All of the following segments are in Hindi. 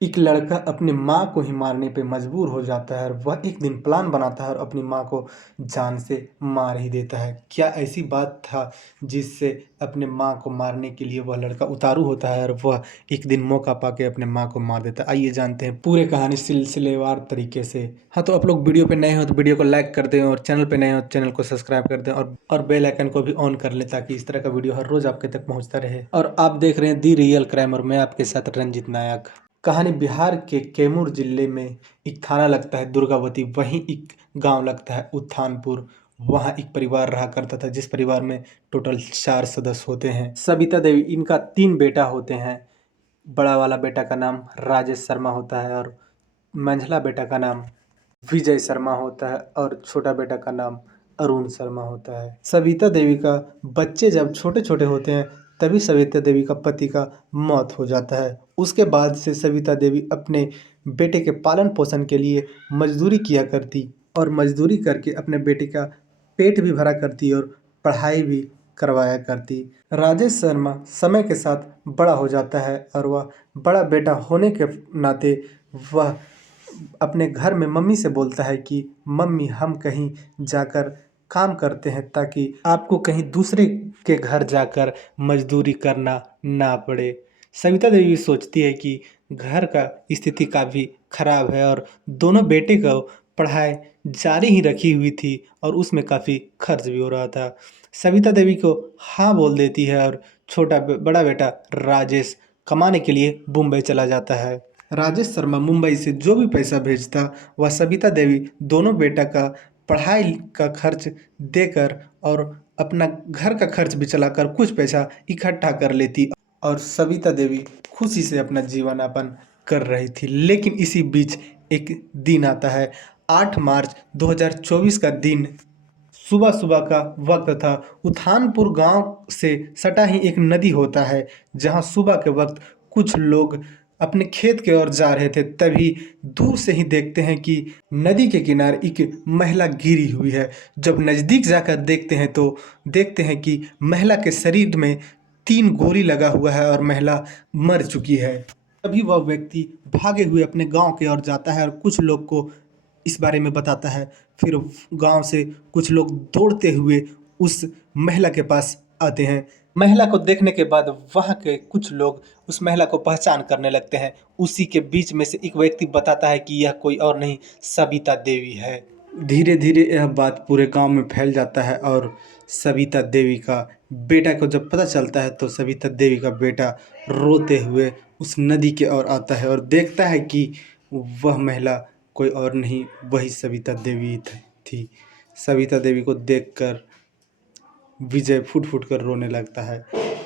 एक लड़का अपनी माँ को ही मारने पे मजबूर हो जाता है और वह एक दिन प्लान बनाता है और अपनी माँ को जान से मार ही देता है। क्या ऐसी बात था जिससे अपने माँ को मारने के लिए वह लड़का उतारू होता है और वह एक दिन मौका पाके अपने माँ को मार देता है। आइए जानते हैं पूरे कहानी सिलसिलेवार तरीके से। हाँ, तो आप लोग वीडियो पे नए हो तो वीडियो को लाइक कर दें और चैनल पे नए हो तो चैनल को सब्सक्राइब कर दें और बेल आइकन को भी ऑन कर लें ताकि इस तरह का वीडियो हर रोज आपके तक पहुंचता रहे। और आप देख रहे हैं दी रियल क्राइम और मैं आपके साथ रंजित नायक। कहानी बिहार के कैमूर जिले में एक थाना लगता है दुर्गावती, वहीं एक गांव लगता है उत्थानपुर। वहां एक परिवार रहा करता था जिस परिवार में टोटल 4 सदस्य होते हैं। सविता देवी, इनका 3 बेटा होते हैं। बड़ा वाला बेटा का नाम राजेश शर्मा होता है और मंझला बेटा का नाम विजय शर्मा होता है और छोटा बेटा का नाम अरुण शर्मा होता है। सविता देवी का बच्चे जब छोटे छोटे होते हैं तभी सविता देवी का पति का मौत हो जाता है। उसके बाद से सविता देवी अपने बेटे के पालन पोषण के लिए मजदूरी किया करती और मजदूरी करके अपने बेटे का पेट भी भरा करती और पढ़ाई भी करवाया करती। राजेश शर्मा समय के साथ बड़ा हो जाता है और वह बड़ा बेटा होने के नाते वह अपने घर में मम्मी से बोलता है कि मम्मी, हम कहीं जाकर काम करते हैं ताकि आपको कहीं दूसरे के घर जाकर मजदूरी करना ना पड़े। सविता देवी सोचती है कि घर का स्थिति काफ़ी खराब है और दोनों बेटे को पढ़ाई जारी ही रखी हुई थी और उसमें काफ़ी खर्च भी हो रहा था। सविता देवी को हाँ बोल देती है और बड़ा बेटा राजेश कमाने के लिए मुंबई चला जाता है। राजेश शर्मा मुंबई से जो भी पैसा भेजता वह सविता देवी दोनों बेटा का पढ़ाई का खर्च देकर और अपना घर का खर्च भी चलाकर कुछ पैसा इकट्ठा कर लेती और सविता देवी खुशी से अपना जीवन यापन कर रही थी। लेकिन इसी बीच एक दिन आता है, 8 मार्च 2024 का दिन। सुबह सुबह का वक्त था। उथानपुर गांव से सटा ही एक नदी होता है जहां सुबह के वक्त कुछ लोग अपने खेत की ओर जा रहे थे। तभी दूर से ही देखते हैं कि नदी के किनारे एक महिला गिरी हुई है। जब नज़दीक जाकर देखते हैं तो देखते हैं कि महिला के शरीर में 3 गोली लगा हुआ है और महिला मर चुकी है। तभी वह व्यक्ति भागे हुए अपने गांव की ओर जाता है और कुछ लोग को इस बारे में बताता है। फिर गांव से कुछ लोग दौड़ते हुए उस महिला के पास आते हैं। महिला को देखने के बाद वहाँ के कुछ लोग उस महिला को पहचान करने लगते हैं। उसी के बीच में से एक व्यक्ति बताता है कि यह कोई और नहीं, सविता देवी है। धीरे धीरे यह बात पूरे गांव में फैल जाता है और सविता देवी का बेटा को जब पता चलता है तो सविता देवी का बेटा रोते हुए उस नदी के ओर आता है और देखता है कि वह महिला कोई और नहीं, वही सविता देवी थी। सविता देवी को देखकर विजय फूट फूट कर रोने लगता है।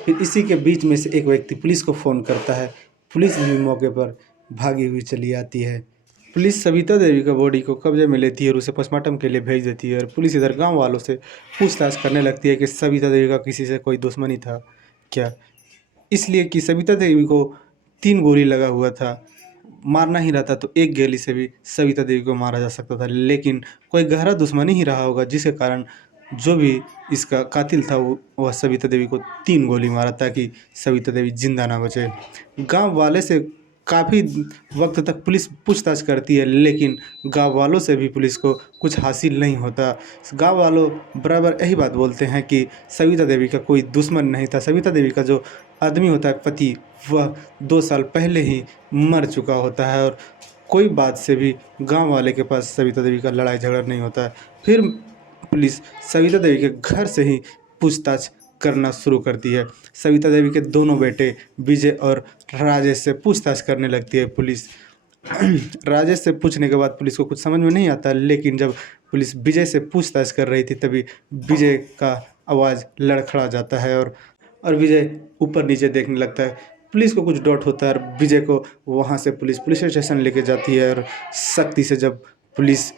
फिर इसी के बीच में से एक व्यक्ति पुलिस को फ़ोन करता है। पुलिस भी मौके पर भागी हुई चली आती है। पुलिस सविता देवी का बॉडी को कब्जे में लेती है और उसे पोस्टमार्टम के लिए भेज देती है और पुलिस इधर गांव वालों से पूछताछ करने लगती है कि सविता देवी का किसी से कोई दुश्मनी था क्या। इसलिए कि सविता देवी को 3 गोली लगा हुआ था। मारना ही रहता तो एक गोली से भी सविता देवी को मारा जा सकता था, लेकिन कोई गहरा दुश्मनी ही रहा होगा जिसके कारण जो भी इसका कातिल था वह सविता देवी को 3 गोली मारा ताकि सविता देवी जिंदा ना बचे। गांव वाले से काफ़ी वक्त तक पुलिस पूछताछ करती है, लेकिन गांव वालों से भी पुलिस को कुछ हासिल नहीं होता। गांव वालों बराबर यही बात बोलते हैं कि सविता देवी का कोई दुश्मन नहीं था। सविता देवी का जो आदमी होता है पति, वह 2 साल पहले ही मर चुका होता है और कोई बात से भी गांव वाले के पास सविता देवी का लड़ाई झगड़ा नहीं होता है। फिर पुलिस सविता देवी के घर से ही पूछताछ करना शुरू करती है। सविता देवी के दोनों बेटे विजय और राजेश से पूछताछ करने लगती है पुलिस। राजेश से पूछने के बाद पुलिस को कुछ समझ में नहीं आता, लेकिन जब पुलिस विजय से पूछताछ कर रही थी तभी विजय का आवाज़ लड़खड़ा जाता है और विजय ऊपर नीचे देखने लगता है। पुलिस को कुछ डाउट होता है और विजय को वहाँ से पुलिस स्टेशन लेके जाती है और सख्ती से जब पुलिस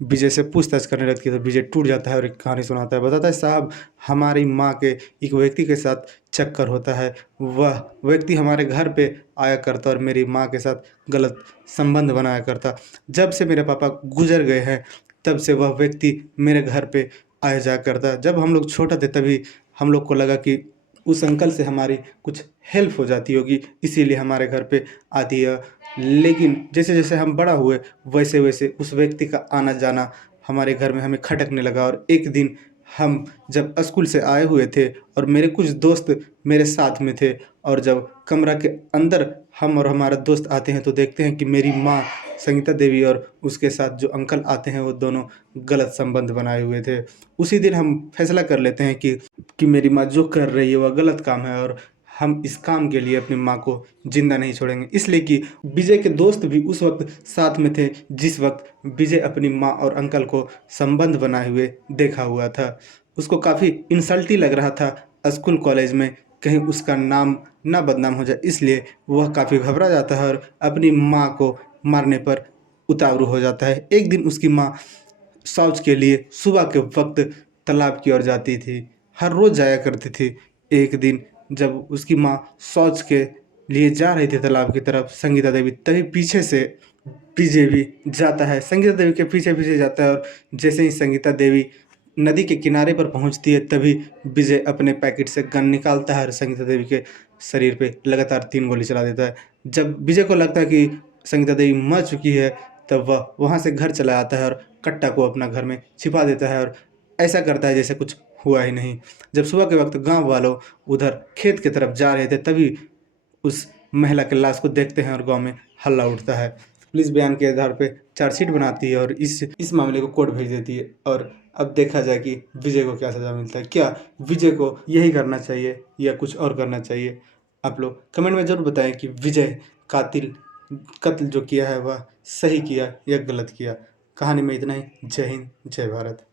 विजय से पूछताछ करने लगती है तो विजय टूट जाता है और एक कहानी सुनाता है। बताता है, साहब, हमारी माँ के एक व्यक्ति के साथ चक्कर होता है। वह व्यक्ति हमारे घर पे आया करता और मेरी माँ के साथ गलत संबंध बनाया करता। जब से मेरे पापा गुजर गए हैं तब से वह व्यक्ति मेरे घर पे आया जाया करता। जब हम लोग छोटे थे तभी हम लोग को लगा कि उस अंकल से हमारी कुछ हेल्प हो जाती होगी, इसीलिए हमारे घर पे आती है। लेकिन जैसे-जैसे हम बड़ा हुए, वैसे-वैसे उस व्यक्ति का आना-जाना हमारे घर में हमें खटकने लगा और एक दिन हम जब स्कूल से आए हुए थे और मेरे कुछ दोस्त मेरे साथ में थे और जब कमरा के अंदर हम और हमारा दोस्त आते हैं, तो देखते हैं कि मेरी माँ संगीता देवी और उसके साथ जो अंकल आते हैं, वो दोनों गलत संबंध बनाए हुए थे। उसी दिन हम फैसला कर लेते हैं कि मेरी माँ जो कर रही है, वह गलत काम है और हम इस काम के लिए अपनी माँ को ज़िंदा नहीं छोड़ेंगे। इसलिए कि विजय के दोस्त भी उस वक़्त साथ में थे, जिस वक़्त विजय अपनी माँ और अंकल को संबंध बनाए हुए देखा हुआ था। उसको काफ़ी इंसल्ट ही लग रहा था स्कूल कॉलेज में, कहीं उसका नाम ना बदनाम हो जाए, इसलिए वह काफ़ी घबरा जाता है और अपनी माँ को मारने पर उतावू हो जाता है। एक दिन उसकी माँ शौच के लिए सुबह के वक़्त तालाब की ओर जाती थी, हर रोज़ जाया करती थी। एक दिन जब उसकी माँ शौच के लिए जा रही थी तालाब की तरफ, संगीता देवी तभी पीछे से विजय भी जाता है। संगीता देवी के पीछे-पीछे जाता है और जैसे ही संगीता देवी नदी के किनारे पर पहुँचती है, तभी विजय अपने पैकेट से गन निकालता है और संगीता देवी के शरीर पे लगातार 3 गोली चला देता है। जब विजय को लगता है कि संगीता देवी मर चुकी है, तब वह वहाँ से घर चला आता है और कट्टा को अपना घर में छिपा देता है और ऐसा करता है जैसे कुछ हुआ ही नहीं। जब सुबह के वक़्त गाँव वालों उधर खेत की तरफ जा रहे थे, तभी उस महिला की लाश को देखते हैं और गाँव में हल्ला उठता है। पुलिस बयान के आधार पे चार्जशीट बनाती है और इस मामले को कोर्ट भेज देती है और अब देखा जाए कि विजय को क्या सज़ा मिलता है। क्या विजय को यही करना चाहिए या कुछ और करना चाहिए? आप लोग कमेंट में ज़रूर बताएँ कि विजय कत्ल जो किया है, वह सही किया या गलत किया। कहानी में इतना ही। जय हिंद, जय भारत।